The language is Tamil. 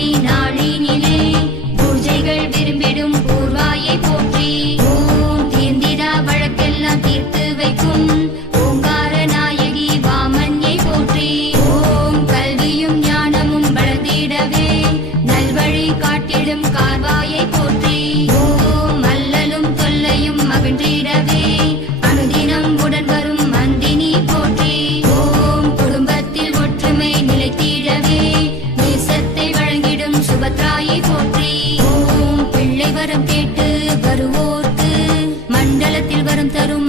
আমি না போற்றி ஓம் பிள்ளை வரம் கேட்டு வருவோர்க்கு. மண்டலத்தில் வரும் தரும்